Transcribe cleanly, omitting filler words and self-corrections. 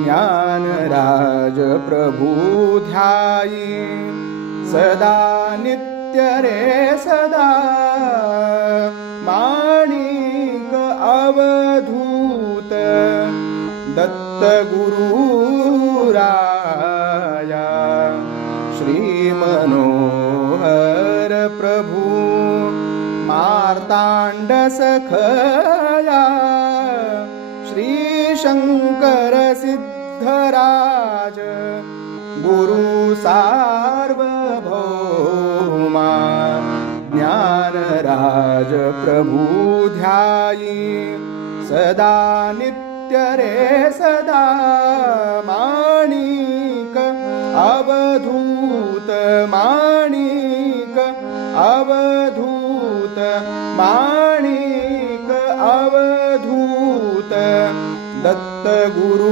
ज्ञानराज प्रभु ध्यायी सदा नित्य रे सदा माणिक अवधूत दत्त गुरुराया श्री मनोहर प्रभु मार्तांड सखया श्री शंकर सिद्धराज गुरु सार्वभौमा ज्ञानराज प्रभु ध्यायी सदा नित्य रे सदा माणिक अवधूत माणिक अवधूत माणिक अवधूत दत्त गुरु